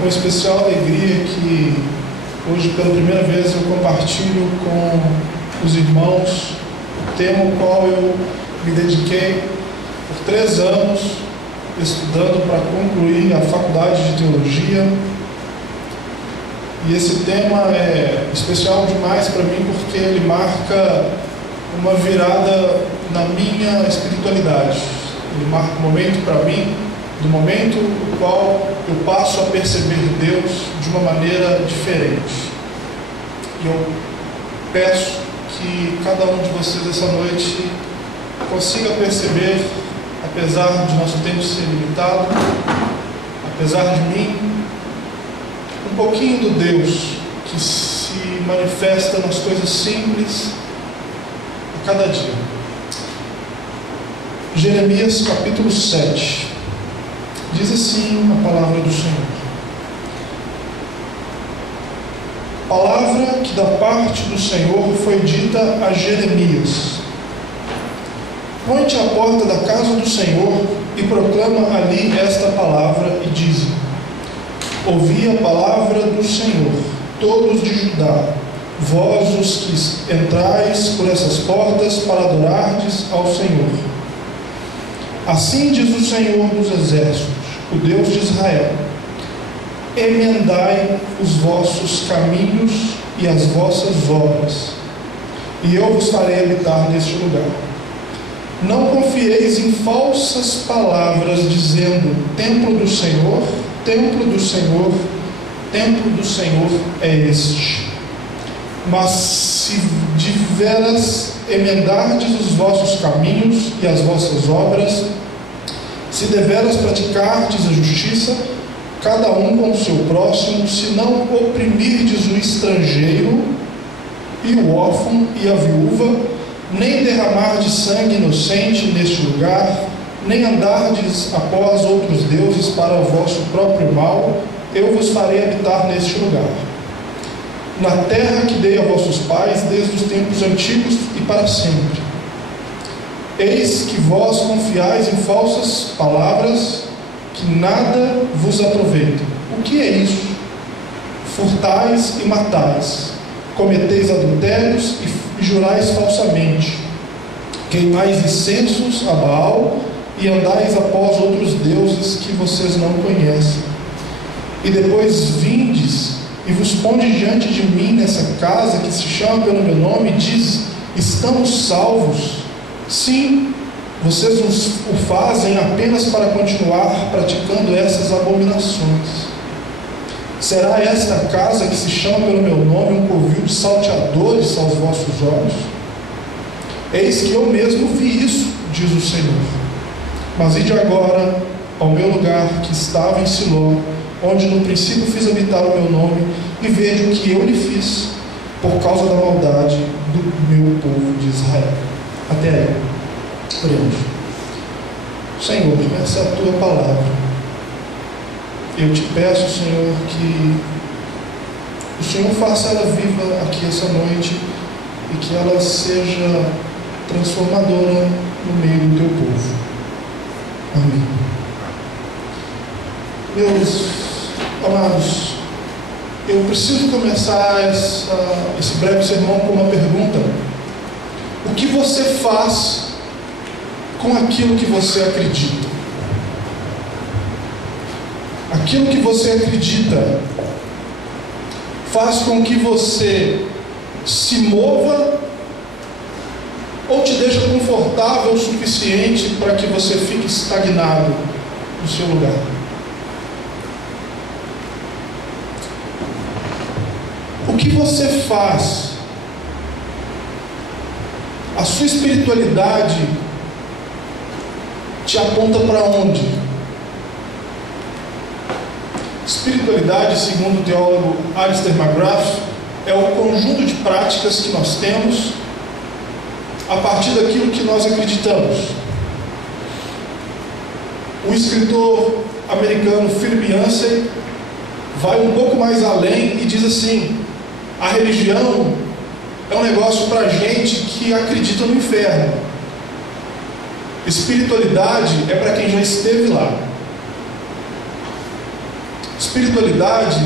com especial alegria que hoje pela primeira vez eu compartilho com os irmãos o tema ao qual eu me dediquei por 3 anos estudando para concluir a faculdade de teologia. E esse tema é especial demais para mim porque ele marca uma virada na minha espiritualidade. Ele marca um momento para mim, do momento no qual eu passo a perceber Deus de uma maneira diferente. E eu peço que cada um de vocês essa noite consiga perceber, apesar de nosso tempo ser limitado, apesar de mim, um pouquinho do Deus que se manifesta nas coisas simples a cada dia. Jeremias capítulo 7. Diz assim a palavra do Senhor. Palavra que da parte do Senhor foi dita a Jeremias: põe-te à porta da casa do Senhor e proclama ali esta palavra e diz: ouvi a palavra do Senhor, todos de Judá, vós os que entrais por essas portas para adorardes ao Senhor. Assim diz o Senhor dos exércitos, o Deus de Israel: emendai os vossos caminhos e as vossas obras, e eu vos farei habitar neste lugar. Não confieis em falsas palavras, dizendo: templo do Senhor, templo do Senhor, templo do Senhor é este. Mas se de veras emendardes os vossos caminhos e as vossas obras, se deveras praticardes a justiça, cada um com o seu próximo, se não oprimirdes o estrangeiro e o órfão e a viúva, nem derramardes sangue inocente neste lugar, nem andardes após outros deuses para o vosso próprio mal, eu vos farei habitar neste lugar, na terra que dei a vossos pais desde os tempos antigos e para sempre. Eis que vós confiais em falsas palavras, que nada vos aproveitam. O que é isso? Furtais e matais, cometeis adultérios e jurais falsamente, queimais incensos a Baal e andais após outros deuses que vocês não conhecem. E depois vindes e vos pondes diante de mim nessa casa que se chama pelo meu nome e diz: estamos salvos. Sim, vocês o fazem apenas para continuar praticando essas abominações. Será esta casa que se chama pelo meu nome um covil de salteadores aos vossos olhos? Eis que eu mesmo vi isso, diz o Senhor. Mas ide agora ao meu lugar que estava em Siló, onde no princípio fiz habitar o meu nome, e veja o que eu lhe fiz, por causa da maldade do meu povo de Israel. Até aí. Oremos. Senhor, essa é a tua palavra. Eu te peço, Senhor, que o Senhor faça ela viva aqui essa noite e que ela seja transformadora no meio do teu povo. Amém. Meus amados, eu preciso começar esse breve sermão com uma pergunta: o que você faz com aquilo que você acredita? Aquilo que você acredita faz com que você se mova ou te deixa confortável o suficiente para que você fique estagnado no seu lugar? O que você faz? A sua espiritualidade te aponta para onde? Espiritualidade, segundo o teólogo Alistair McGrath, é o conjunto de práticas que nós temos a partir daquilo que nós acreditamos. O escritor americano Philip Yancey vai um pouco mais além e diz assim: a religião é um negócio para gente que acredita no inferno. Espiritualidade é para quem já esteve lá. Espiritualidade,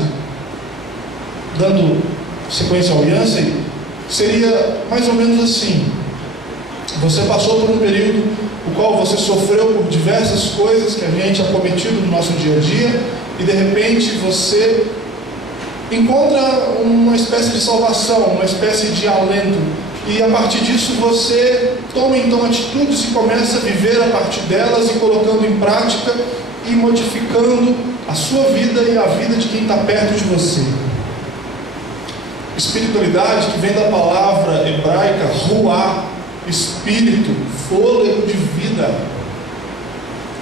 dando sequência ao Yancey, seria mais ou menos assim: você passou por um período no qual você sofreu por diversas coisas que a gente é cometido no nosso dia a dia, e de repente você encontra uma espécie de salvação, uma espécie de alento, e a partir disso você toma então atitudes e começa a viver a partir delas, e colocando em prática e modificando a sua vida e a vida de quem está perto de você. Espiritualidade, que vem da palavra hebraica ruá, espírito, fôlego de vida.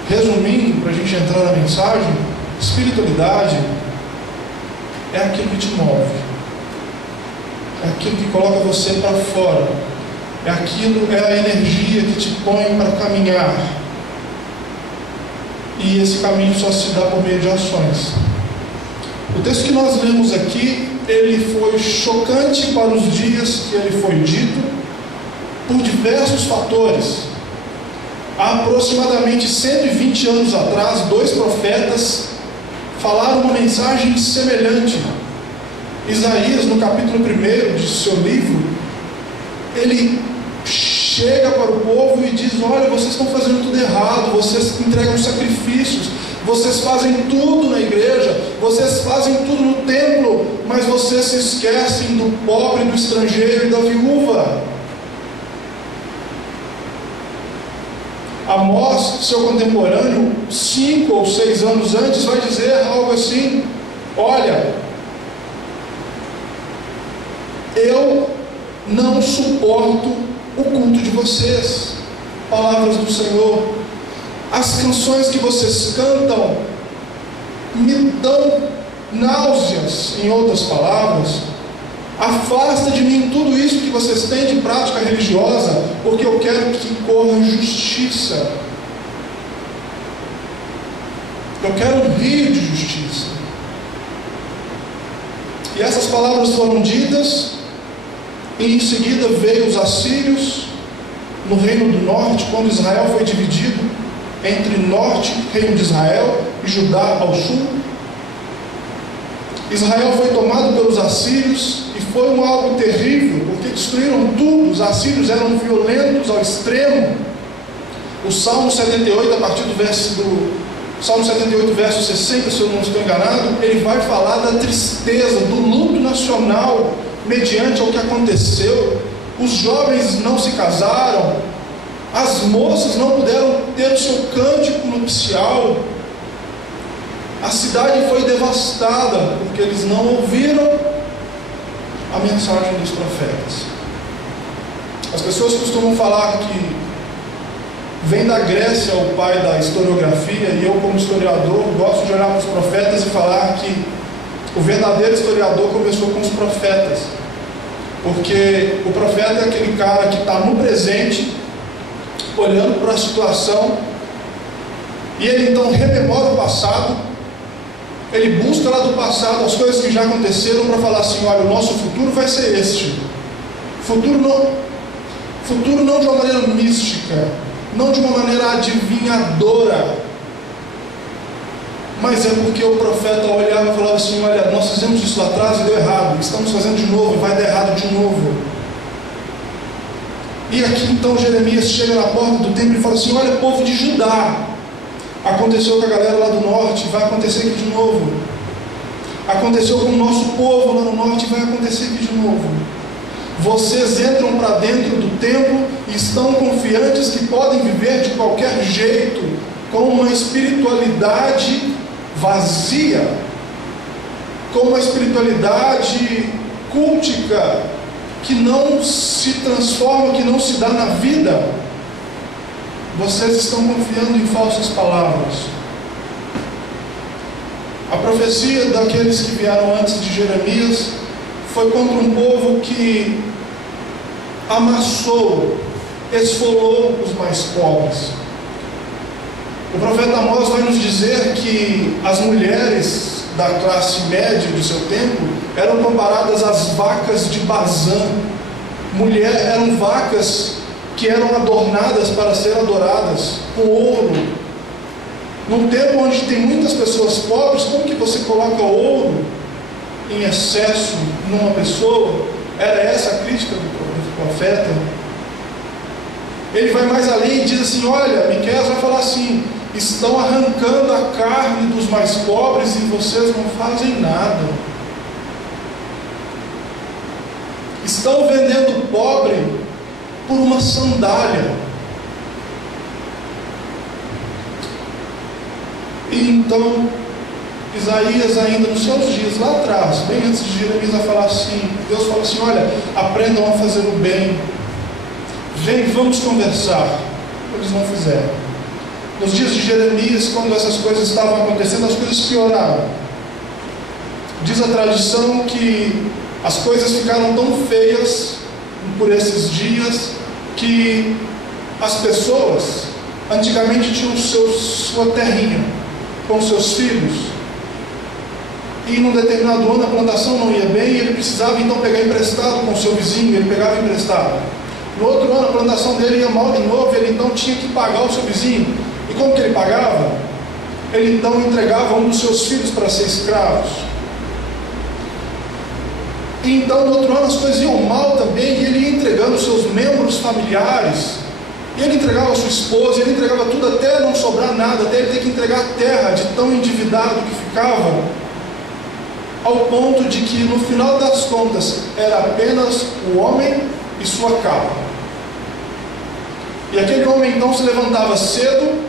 Resumindo, para a gente entrar na mensagem, espiritualidade é aquilo que te move, é aquilo que coloca você para fora, é a energia que te põe para caminhar, e esse caminho só se dá por meio de ações. O texto que nós lemos aqui, ele foi chocante para os dias que ele foi dito, por diversos fatores. Há aproximadamente 120 anos atrás, 2 profetas falaram uma mensagem semelhante. Isaías, no capítulo 1 de seu livro, ele chega para o povo e diz: olha, vocês estão fazendo tudo errado, vocês entregam sacrifícios, vocês fazem tudo na igreja, vocês fazem tudo no templo, mas vocês se esquecem do pobre, do estrangeiro e da viúva. Amós, seu contemporâneo, 5 ou 6 anos antes, vai dizer algo assim: olha, eu não suporto o culto de vocês. Palavras do Senhor. As canções que vocês cantam me dão náuseas. Em outras palavras, afasta de mim tudo isso que vocês têm de prática religiosa, porque eu quero que corra justiça. Eu quero um rio de justiça. E essas palavras foram ditas, e em seguida veio os assírios no reino do norte, quando Israel foi dividido entre norte, reino de Israel, e Judá ao sul. Israel foi tomado pelos assírios, e foi algo terrível, porque destruíram tudo. Os assírios eram violentos ao extremo. O Salmo 78, a partir do Salmo 78, verso 60, se eu não estou enganado, ele vai falar da tristeza, do luto nacional, mediante ao que aconteceu. Os jovens não se casaram, as moças não puderam ter o seu cântico nupcial. A cidade foi devastada, porque eles não ouviram a mensagem dos profetas. As pessoas costumam falar que vem da Grécia o pai da historiografia, e eu, como historiador, gosto de olhar para os profetas e falar que o verdadeiro historiador começou com os profetas, porque o profeta é aquele cara que está no presente, olhando para a situação, e ele então rememora o passado, ele busca lá do passado as coisas que já aconteceram para falar assim: olha, o nosso futuro vai ser este. Futuro não de uma maneira mística, não de uma maneira adivinhadora, mas é porque o profeta olhava e falava assim: olha, nós fizemos isso lá atrás e deu errado, estamos fazendo de novo e vai dar errado de novo. E aqui então Jeremias chega na porta do templo e fala assim: olha, povo de Judá, aconteceu com a galera lá do norte, vai acontecer aqui de novo. Aconteceu com o nosso povo lá no norte, vai acontecer aqui de novo. Vocês entram para dentro do templo e estão confiantes que podem viver de qualquer jeito, com uma espiritualidade vazia, com uma espiritualidade cultica, que não se transforma, que não se dá na vida. Vocês estão confiando em falsas palavras. A profecia daqueles que vieram antes de Jeremias foi contra um povo que amassou, esfolou os mais pobres. O profeta Amós vai nos dizer que as mulheres da classe média de seu tempo eram comparadas às vacas de Bazã. Eram vacas que eram adornadas para ser adoradas com ouro, Num tempo onde tem muitas pessoas pobres, como que você coloca ouro em excesso numa pessoa? Era essa a crítica do profeta. Ele vai mais além e diz assim: olha, Miqueias vai falar assim: estão arrancando a carne dos mais pobres e vocês não fazem nada. Estão vendendo o pobre por uma sandália. E então, Isaías, ainda nos seus dias, lá atrás, bem antes de Jeremias, vai falar assim: Deus fala assim: olha, aprendam a fazer o bem, vem, vamos conversar. Eles não fizeram. Nos dias de Jeremias, quando essas coisas estavam acontecendo, as coisas pioraram. Diz a tradição que as coisas ficaram tão feias por esses dias que as pessoas antigamente tinham sua terrinha com seus filhos, e num determinado ano a plantação não ia bem, e ele precisava então pegar emprestado com o seu vizinho. Ele pegava emprestado. No outro ano a plantação dele ia mal de novo, ele então tinha que pagar o seu vizinho. E como que ele pagava? Ele então entregava um dos seus filhos para ser escravos. E então no outro ano as coisas iam mal também, e ele ia entregando os seus membros familiares. E ele entregava a sua esposa, ele entregava tudo até não sobrar nada, até ele ter que entregar a terra de tão endividado que ficava, ao ponto de que no final das contas era apenas o homem e sua capa. E aquele homem então se levantava cedo,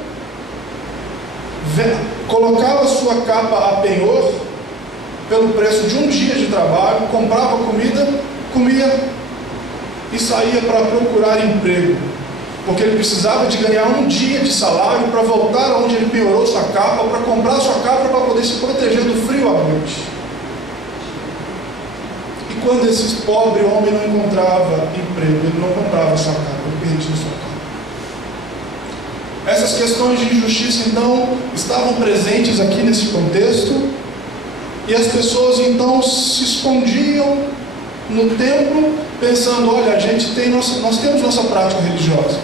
colocava sua capa a penhor pelo preço de um dia de trabalho, comprava comida, comia e saía para procurar emprego, porque ele precisava de ganhar um dia de salário para voltar onde ele penhorou sua capa, para comprar sua capa para poder se proteger do frio à noite. E quando esse pobre homem não encontrava emprego, ele não comprava sua capa, ele perdia sua capa. Essas questões de injustiça então estavam presentes aqui nesse contexto, e as pessoas então se escondiam no templo pensando: olha, nós temos nossa prática religiosa,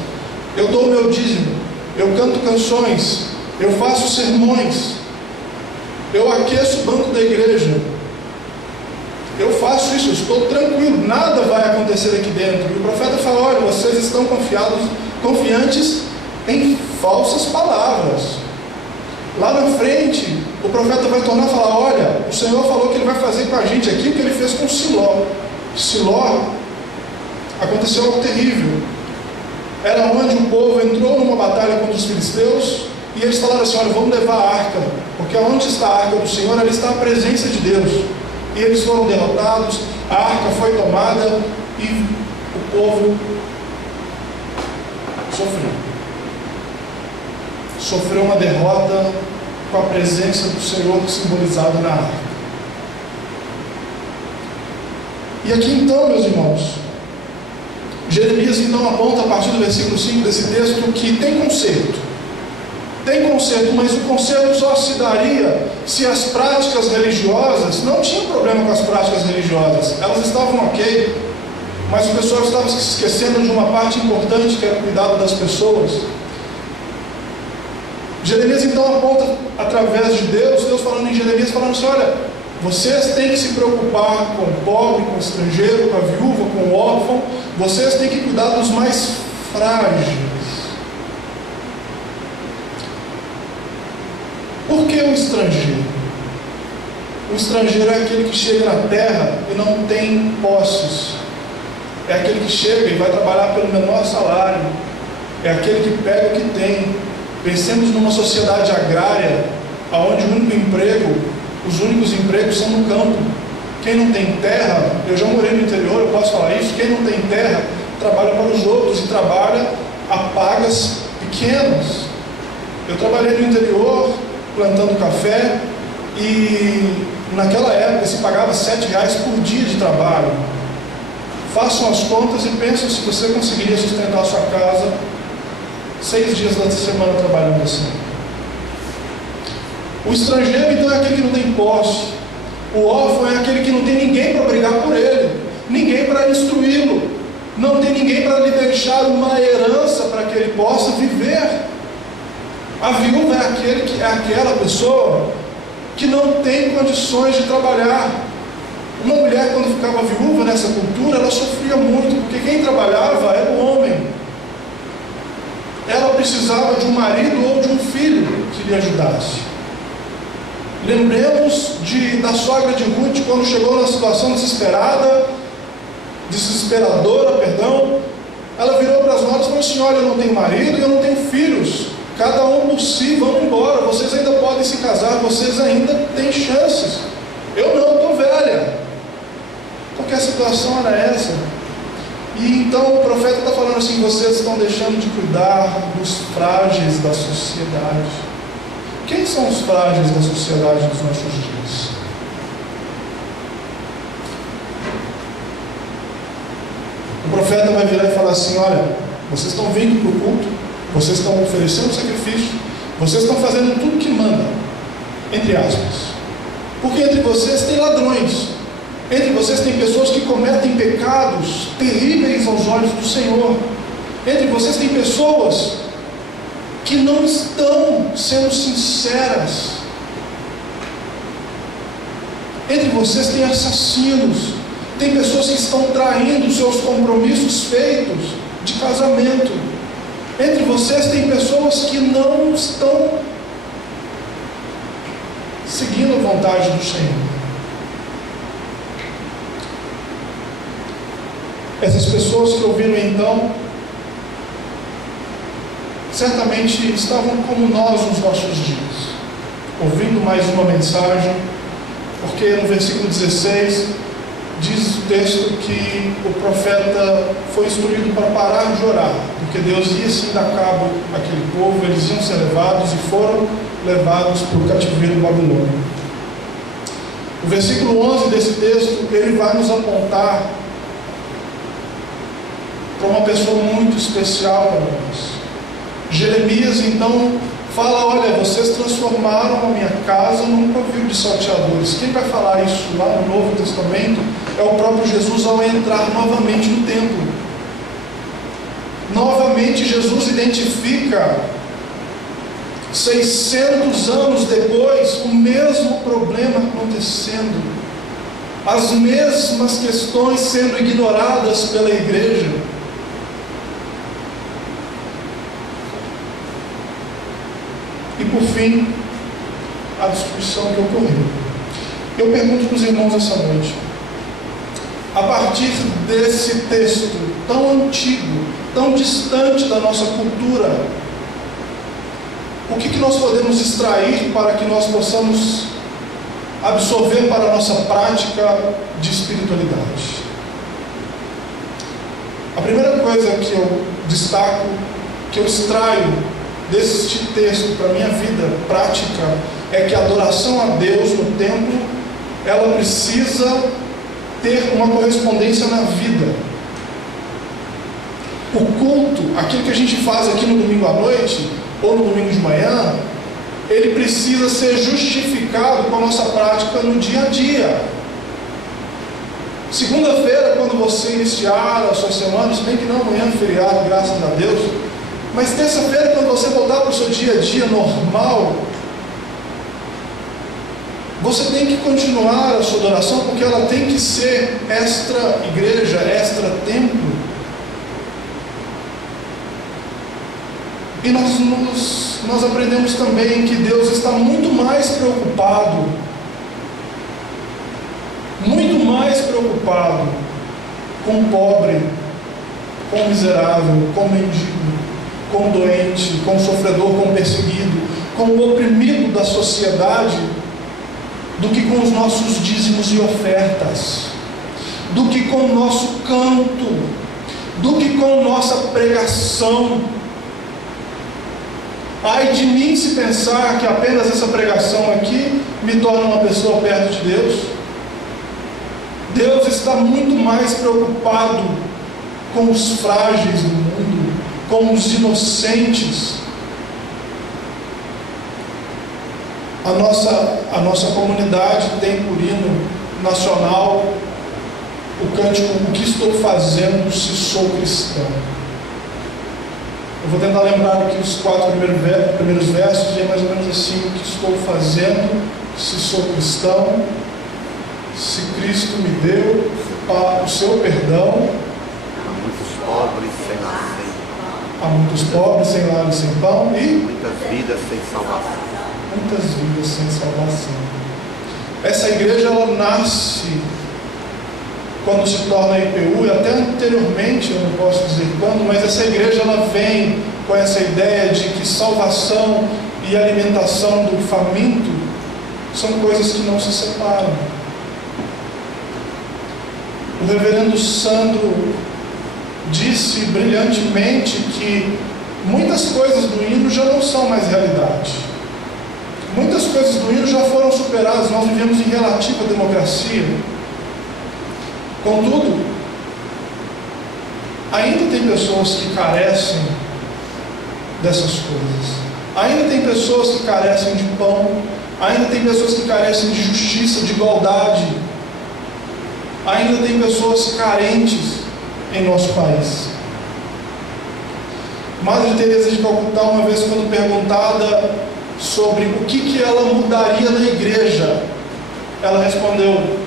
eu dou o meu dízimo, eu canto canções, eu faço sermões, eu aqueço o banco da igreja, eu faço isso, eu estou tranquilo, nada vai acontecer aqui dentro. E o profeta fala: olha, vocês estão confiantes em falsas palavras. Lá na frente, o profeta vai tornar a falar: olha, o Senhor falou que Ele vai fazer com a gente aqui o que Ele fez com Siló. Siló, aconteceu algo terrível. Era onde o povo entrou numa batalha contra os filisteus, e eles falaram assim: olha, vamos levar a arca, porque onde está a arca do Senhor, ali está a presença de Deus. E eles foram derrotados, a arca foi tomada, e o povo sofreu uma derrota com a presença do Senhor simbolizada na arca. E aqui então, meus irmãos, Jeremias então aponta a partir do versículo 5 desse texto que tem conserto, mas o conserto só se daria se as práticas religiosas, não tinham problema com as práticas religiosas, elas estavam ok, mas o pessoal estava se esquecendo de uma parte importante, que era o cuidado das pessoas. Jeremias então aponta através de Deus falando em Jeremias, falando assim: olha, vocês têm que se preocupar com o pobre, com o estrangeiro, com a viúva, com o órfão, vocês têm que cuidar dos mais frágeis. Por que o estrangeiro? O estrangeiro é aquele que chega na terra e não tem posses, é aquele que chega e vai trabalhar pelo menor salário, é aquele que pega o que tem. Pensemos numa sociedade agrária, onde os únicos empregos são no campo. Quem não tem terra, eu já morei no interior, eu posso falar isso, quem não tem terra, trabalha para os outros e trabalha a pagas pequenas. Eu trabalhei no interior, plantando café, e naquela época se pagava R$7 por dia de trabalho. Façam as contas e pensem se você conseguiria sustentar a sua casa 6 dias da semana trabalhando assim. O estrangeiro então é aquele que não tem posse. O órfão é aquele que não tem ninguém para brigar por ele, ninguém para instruí-lo, não tem ninguém para lhe deixar uma herança para que ele possa viver. A viúva é aquela pessoa que não tem condições de trabalhar. Uma mulher, quando ficava viúva nessa cultura, ela sofria muito, porque quem trabalhava era o homem. Ela precisava de um marido ou de um filho que lhe ajudasse. Lembremos da sogra de Ruth, quando chegou numa situação desesperadora, ela virou para as noras e falou assim: olha, eu não tenho marido e eu não tenho filhos, cada um por si, vamos embora, vocês ainda podem se casar, vocês ainda têm chances, eu não, estou velha. Porque a situação era essa. E então o profeta está falando assim: vocês estão deixando de cuidar dos frágeis da sociedade. Quem são os frágeis da sociedade dos nossos dias? O profeta vai virar e falar assim: olha, vocês estão vindo para o culto, vocês estão oferecendo sacrifício, vocês estão fazendo tudo que manda, entre aspas, porque entre vocês tem ladrões, entre vocês tem pessoas que cometem pecados terríveis aos olhos do Senhor, entre vocês tem pessoas que não estão sendo sinceras, entre vocês tem assassinos, tem pessoas que estão traindo seus compromissos feitos de casamento, entre vocês tem pessoas que não estão seguindo a vontade do Senhor. Essas pessoas que ouviram então, certamente estavam como nós nos nossos dias, ouvindo mais uma mensagem, porque no versículo 16 diz o texto que o profeta foi instruído para parar de orar, porque Deus ia sim dar cabo àquele povo, eles iam ser levados e foram levados para o cativeiro babilônico. O versículo 11 desse texto, ele vai nos apontar para uma pessoa muito especial para nós. Jeremias então fala: olha, vocês transformaram a minha casa num covil de salteadores. Quem vai falar isso lá no Novo Testamento é o próprio Jesus ao entrar novamente no templo. Novamente Jesus identifica, 600 anos depois, o mesmo problema acontecendo, as mesmas questões sendo ignoradas pela igreja. E por fim, a destruição que ocorreu. Eu pergunto para os irmãos essa noite: a partir desse texto tão antigo, tão distante da nossa cultura, o que nós podemos extrair para que nós possamos absorver para a nossa prática de espiritualidade? A primeira coisa que eu destaco, que eu extraio deste texto para a minha vida prática, é que a adoração a Deus no templo, ela precisa ter uma correspondência na vida. O culto, aquilo que a gente faz aqui no domingo à noite ou no domingo de manhã, ele precisa ser justificado com a nossa prática no dia a dia. Segunda-feira, quando você iniciar a sua semana, se bem que não, amanhã é feriado, graças a Deus, mas terça-feira, quando você voltar para o seu dia a dia normal, você tem que continuar a sua adoração, porque ela tem que ser extra igreja, extra templo. E nós aprendemos também que Deus está muito mais preocupado com o pobre, com o miserável, com o mendigo, com o doente, com o sofredor, com o perseguido, com o oprimido da sociedade, do que com os nossos dízimos e ofertas, do que com o nosso canto, do que com nossa pregação. Ai de mim se pensar que apenas essa pregação aqui me torna uma pessoa perto de Deus. Deus está muito mais preocupado com os frágeis do mundo, com os inocentes. A nossa comunidade tem por hino nacional o cântico: o que estou fazendo se sou cristão? Eu vou tentar lembrar aqui os 4 primeiros versos, e é mais ou menos assim: o que estou fazendo, se sou cristão, se Cristo me deu o seu perdão. Há muitos pobres sem lar, Há muitos pobres sem lar e sem pão, e muitas vidas sem salvação. muitas vidas sem salvação. Essa igreja, ela nasce quando se torna IPU, e até anteriormente, eu não posso dizer quando, mas essa igreja, ela vem com essa ideia de que salvação e alimentação do faminto são coisas que não se separam. O reverendo Sandro disse brilhantemente que muitas coisas do hino já não são mais realidade. Muitas coisas do hino já foram superadas. Nós vivemos em relativa democracia. Contudo, ainda tem pessoas que carecem dessas coisas. Ainda tem pessoas que carecem de pão. Ainda tem pessoas que carecem de justiça, de igualdade. Ainda tem pessoas carentes em nosso país. Madre Teresa de Calcutá, uma vez, quando perguntada sobre o que ela mudaria na igreja, ela respondeu: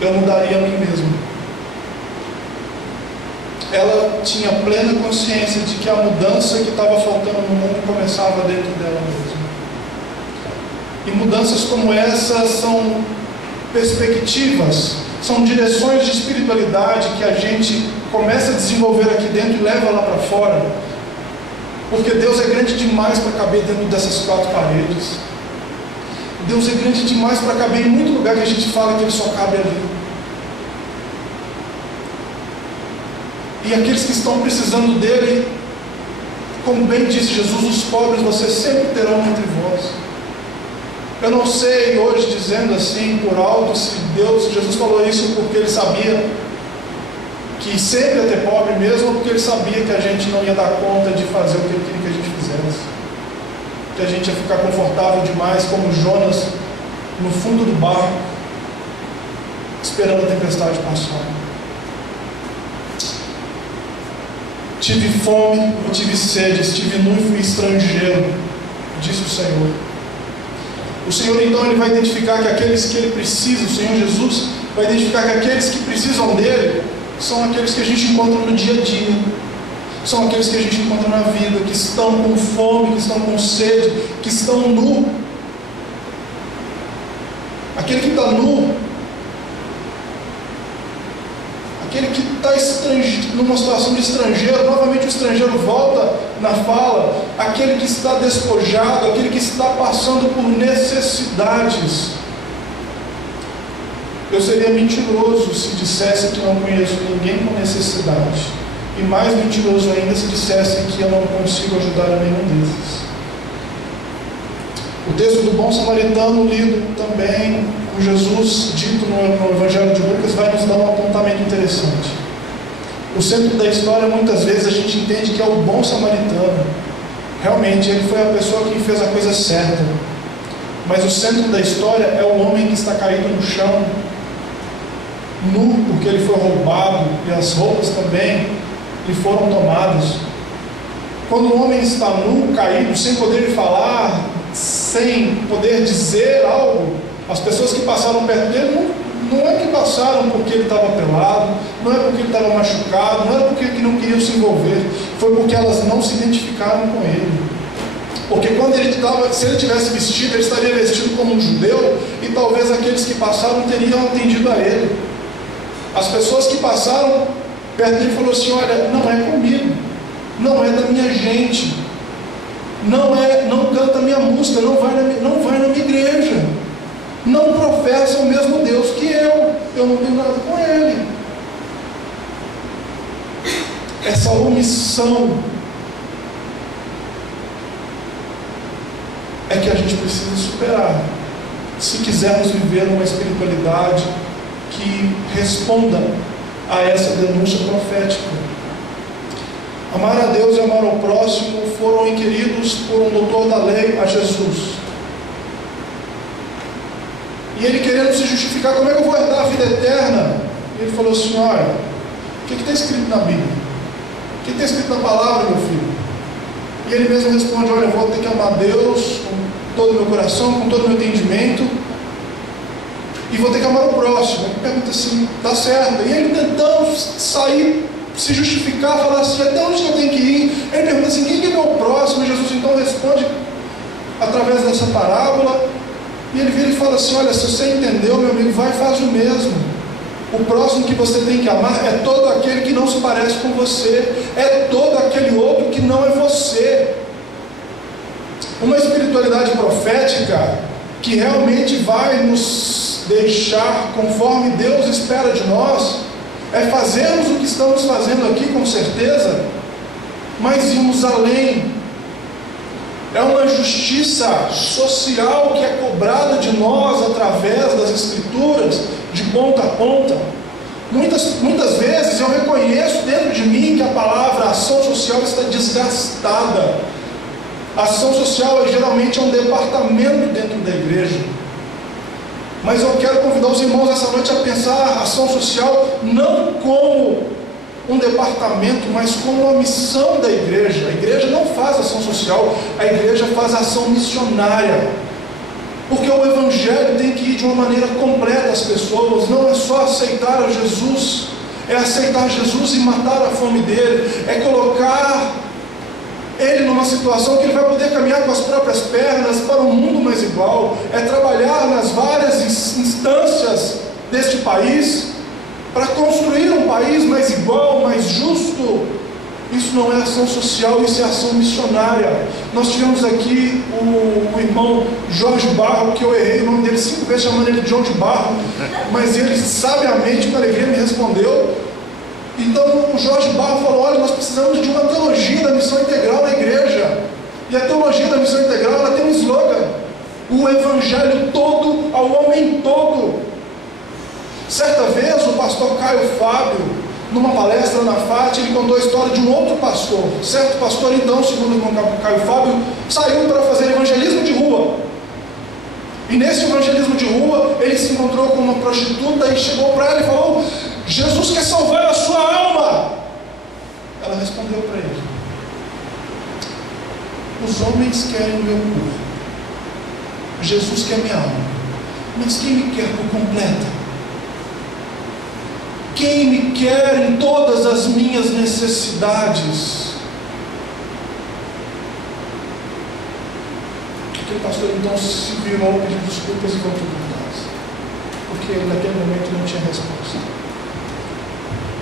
eu mudaria a mim mesma. Ela tinha plena consciência de que a mudança que estava faltando no mundo começava dentro dela mesma. E mudanças como essas são perspectivas, são direções de espiritualidade que a gente começa a desenvolver aqui dentro e leva lá para fora, porque Deus é grande demais para caber dentro dessas 4 paredes. Deus é grande demais para caber em muito lugar que a gente fala que Ele só cabe ali. E aqueles que estão precisando dEle, como bem disse Jesus, os pobres vocês sempre terão entre vós. Eu não sei hoje, dizendo assim por alto, se Jesus falou isso porque Ele sabia que sempre ia ter pobre mesmo, ou porque Ele sabia que a gente não ia dar conta de fazer o que Ele queria que a gente fizesse, que a gente ia ficar confortável demais como Jonas no fundo do barco, esperando a tempestade passar. Tive fome e tive sede, estive nu e fui estrangeiro, disse o Senhor. O Senhor, então, Ele vai identificar que aqueles que Ele precisa, o Senhor Jesus vai identificar que aqueles que precisam dEle são aqueles que a gente encontra no dia a dia, são aqueles que a gente encontra na vida, que estão com fome, que estão com sede, que estão nu. Aquele que está nu, aquele que está numa situação de estrangeiro, novamente o estrangeiro volta na fala, aquele que está despojado, aquele que está passando por necessidades. Eu seria mentiroso se dissesse que não conheço ninguém com necessidade, e mais mentiroso ainda se dissesse que eu não consigo ajudar a nenhum desses. O texto do bom samaritano, lido também com Jesus, dito no Evangelho de Lucas, vai nos dar um apontamento interessante. O centro da história, muitas vezes, a gente entende que é o bom samaritano. Realmente, ele foi a pessoa que fez a coisa certa. Mas o centro da história é o homem que está caído no chão, nu, porque ele foi roubado, e as roupas também lhe foram tomadas. Quando o homem está nu, caído, sem poder falar, sem poder dizer algo, as pessoas que passaram perto dele não é que passaram porque ele estava pelado, não é porque ele estava machucado, não é porque ele não queriam se envolver, foi porque elas não se identificaram com ele. Porque quando se ele tivesse vestido, ele estaria vestido como um judeu, e talvez aqueles que passaram teriam atendido a ele. As pessoas que passaram perto dele falaram assim: olha, não é comigo, não é da minha gente, não canta minha música, não vai na minha igreja, não professa o mesmo Deus que eu não tenho nada com ele. Essa omissão é que a gente precisa superar, se quisermos viver uma espiritualidade que responda a essa denúncia profética. Amar a Deus e amar ao próximo foram inquiridos por um doutor da lei a Jesus. E ele, querendo se justificar: como é que eu vou herdar a vida eterna? Ele falou assim: olha, o que está escrito na Bíblia? O que está escrito na palavra, meu filho? E ele mesmo responde: olha, eu vou ter que amar Deus com todo o meu coração, com todo o meu entendimento, e vou ter que amar o próximo. Ele pergunta assim: tá certo? E ele tentando sair, se justificar, falar assim: até onde eu tenho que ir? Ele pergunta assim: quem é meu próximo? E Jesus então responde através dessa parábola, e ele vira e fala assim: olha, se você entendeu, meu amigo, vai e faz o mesmo. O próximo que você tem que amar é todo aquele que não se parece com você, é todo aquele outro que não é você. Uma espiritualidade profética que realmente vai nos deixar conforme Deus espera de nós é fazermos o que estamos fazendo aqui, com certeza, mas irmos além. É uma justiça social que é cobrada de nós através das Escrituras, de ponta a ponta. Muitas vezes eu reconheço dentro de mim que a palavra ação social está desgastada. A ação social geralmente é um departamento dentro da igreja. Mas eu quero convidar os irmãos essa noite a pensar a ação social não como um departamento, mas como uma missão da igreja. A igreja não faz ação social, a igreja faz ação missionária. Porque o Evangelho tem que ir de uma maneira completa às pessoas. Não é só aceitar a Jesus, é aceitar Jesus e matar a fome dele, é colocar ele numa situação que ele vai poder caminhar com as próprias pernas para um mundo mais igual, é trabalhar nas várias instâncias deste país para construir um país mais igual, mais justo. Isso não é ação social, isso é ação missionária. Nós tivemos aqui o irmão Jorge Barro, que eu errei o nome dele 5 vezes chamando ele de João de Barro, mas ele sabiamente, com alegria, me respondeu. Então o Jorge Barro falou: olha, nós precisamos de uma teologia da missão integral na igreja. E a teologia da missão integral, ela tem um slogan: o evangelho todo ao homem todo. Certa vez o pastor Caio Fábio, numa palestra na FAT, ele contou a história de um outro pastor. Certo pastor, então, segundo o irmão Caio Fábio, saiu para fazer evangelismo de rua. E nesse evangelismo de rua, ele se encontrou com uma prostituta e chegou para ela e falou: Jesus quer salvar a sua alma. Ela respondeu para ele: os homens querem o meu corpo, Jesus quer minha alma, mas quem me quer por completa? Quem me quer em todas as minhas necessidades? Aquele pastor então se virou, pediu desculpas e voltou para casa, porque ele naquele momento não tinha resposta.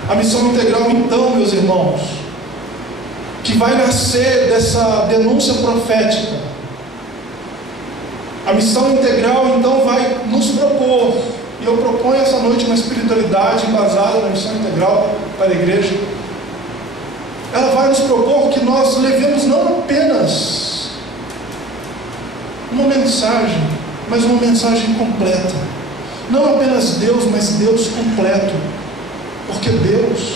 A missão integral então, meus irmãos, que vai nascer dessa denúncia profética, a missão integral então vai nos propor. E eu proponho essa noite uma espiritualidade embasada na missão integral para a igreja. Ela vai nos propor que nós levemos não apenas uma mensagem, mas uma mensagem completa. Não apenas Deus, mas Deus completo. Porque Deus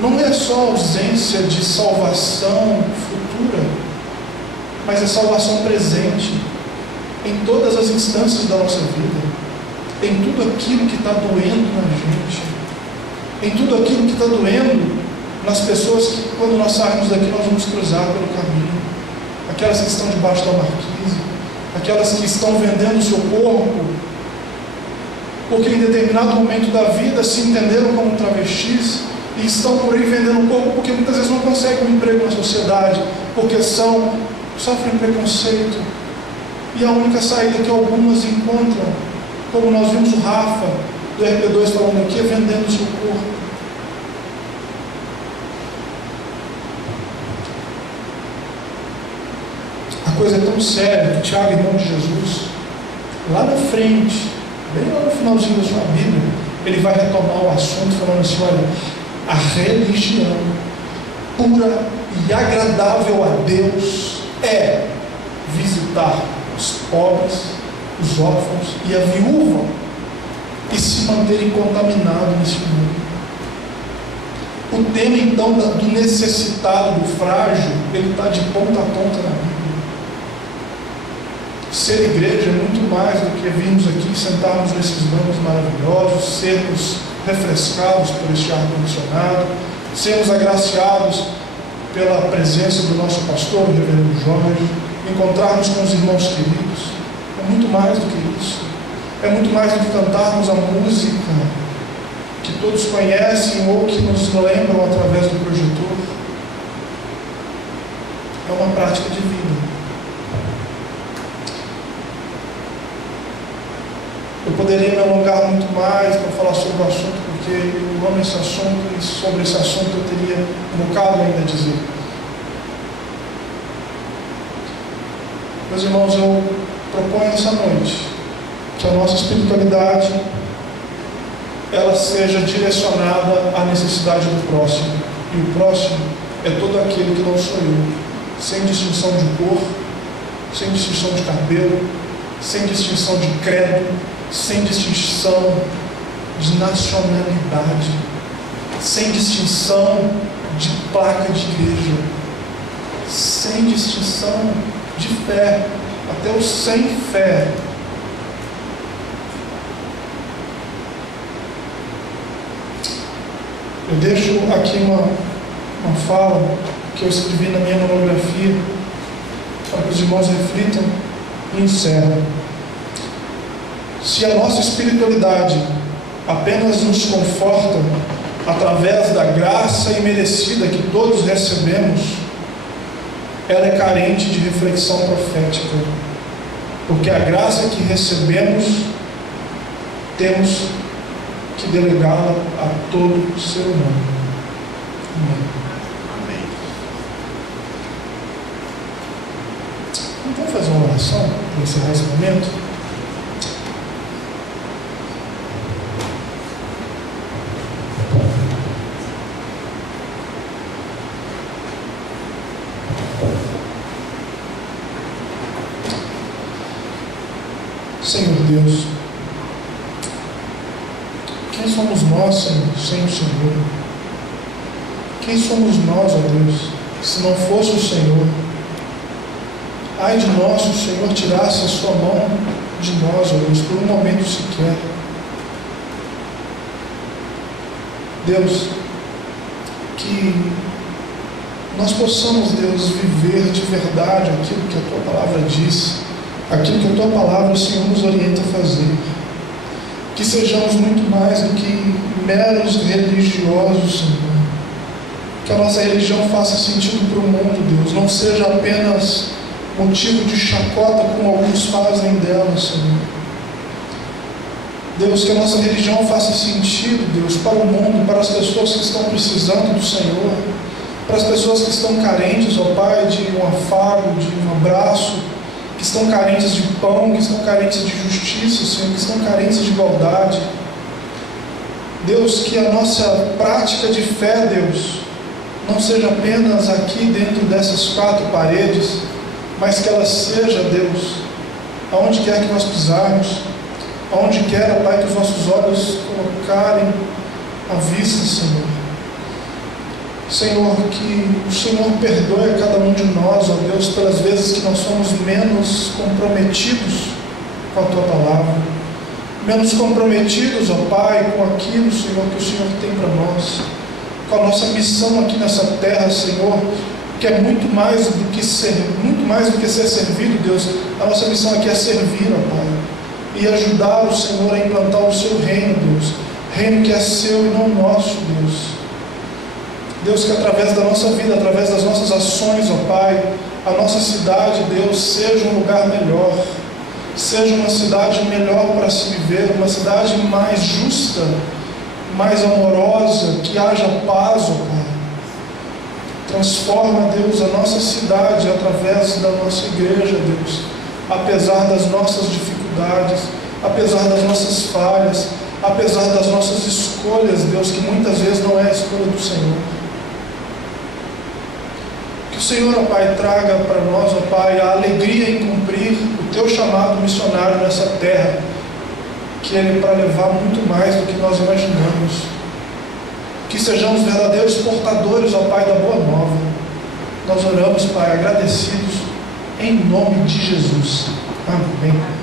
não é só ausência de salvação futura, mas é salvação presente em todas as instâncias da nossa vida. Em tudo aquilo que está doendo na gente, em tudo aquilo que está doendo nas pessoas que, quando nós sairmos daqui, nós vamos cruzar pelo caminho, aquelas que estão debaixo da marquise, aquelas que estão vendendo o seu corpo, porque em determinado momento da vida se entenderam como travestis e estão por aí vendendo o corpo, porque muitas vezes não conseguem um emprego na sociedade, porque sofrem preconceito, e a única saída que algumas encontram, como nós vimos o Rafa do RP2 falando aqui, é vendendo o seu corpo. A coisa é tão séria que Tiago, irmão de Jesus, lá na frente, bem lá no finalzinho da sua Bíblia, ele vai retomar o assunto falando assim: olha, a religião pura e agradável a Deus é visitar os pobres, os órfãos e a viúva, e se manter incontaminado nesse mundo. O tema então do necessitado, do frágil, ele está de ponta a ponta na Bíblia. Ser igreja é muito mais do que virmos aqui, sentarmos nesses bancos maravilhosos, sermos refrescados por este ar condicionado, sermos agraciados pela presença do nosso pastor, o reverendo Jorge, encontrarmos com os irmãos queridos. É muito mais do que isso. É muito mais do que cantarmos a música que todos conhecem ou que nos lembram através do projetor. É uma prática de vida. Eu poderia me alongar muito mais para falar sobre o assunto, porque eu amo esse assunto e sobre esse assunto eu teria um bocado ainda a dizer. Meus irmãos, eu proponho essa noite que a nossa espiritualidade ela seja direcionada à necessidade do próximo. E o próximo é todo aquele que não sou eu, sem distinção de cor, sem distinção de cabelo, sem distinção de credo, sem distinção de nacionalidade, sem distinção de placa de igreja, sem distinção de fé, até o sem fé. Eu deixo aqui uma fala que eu escrevi na minha monografia para que os irmãos reflitam e encerram. Se a nossa espiritualidade apenas nos conforta através da graça imerecida que todos recebemos, ela é carente de reflexão profética, porque a graça que recebemos temos que delegá-la a todo ser humano. Amém. Amém. Vamos fazer uma oração para encerrar esse momento? Senhor Deus, quem somos nós, Senhor, sem o Senhor? Quem somos nós, ó Deus, se não fosse o Senhor? Ai de nós se o Senhor tirasse a sua mão de nós, ó Deus, por um momento sequer. Deus, que nós possamos, Deus, viver de verdade aquilo que a Tua Palavra diz, aquilo que a Tua Palavra, Senhor, nos orienta a fazer. Que sejamos muito mais do que meros religiosos, Senhor. Que a nossa religião faça sentido para o mundo, Deus. Não seja apenas motivo de chacota como alguns fazem dela, Senhor. Deus, que a nossa religião faça sentido, Deus, para o mundo, para as pessoas que estão precisando do Senhor, para as pessoas que estão carentes, ó Pai, de um afago, de um abraço, que estão carentes de pão, que estão carentes de justiça, Senhor, que estão carentes de igualdade. Deus, que a nossa prática de fé, Deus, não seja apenas aqui dentro dessas quatro paredes, mas que ela seja, Deus, aonde quer que nós pisarmos, aonde quer, ó Pai, que os nossos olhos colocarem a vista, Senhor. Senhor, que o Senhor perdoe a cada um de nós, ó Deus, pelas vezes que nós somos menos comprometidos com a Tua Palavra, menos comprometidos, ó Pai, com aquilo, Senhor, que o Senhor tem para nós, com a nossa missão aqui nessa terra, Senhor, que é muito mais do que ser servido, Deus. A nossa missão aqui é servir, ó Pai, e ajudar o Senhor a implantar o Seu reino, Deus, reino que é Seu e não nosso, Deus. Deus, que através da nossa vida, através das nossas ações, ó Pai, a nossa cidade, Deus, seja um lugar melhor, seja uma cidade melhor para se viver, uma cidade mais justa, mais amorosa, que haja paz, ó Pai. Transforma, Deus, a nossa cidade através da nossa igreja, Deus, apesar das nossas dificuldades, apesar das nossas falhas, apesar das nossas escolhas, Deus, que muitas vezes não é a escolha do Senhor. Que o Senhor, ó Pai, traga para nós, ó Pai, a alegria em cumprir o Teu chamado missionário nessa terra, que é para levar muito mais do que nós imaginamos. Que sejamos verdadeiros portadores, ó Pai, da Boa Nova. Nós oramos, Pai, agradecidos, em nome de Jesus. Amém.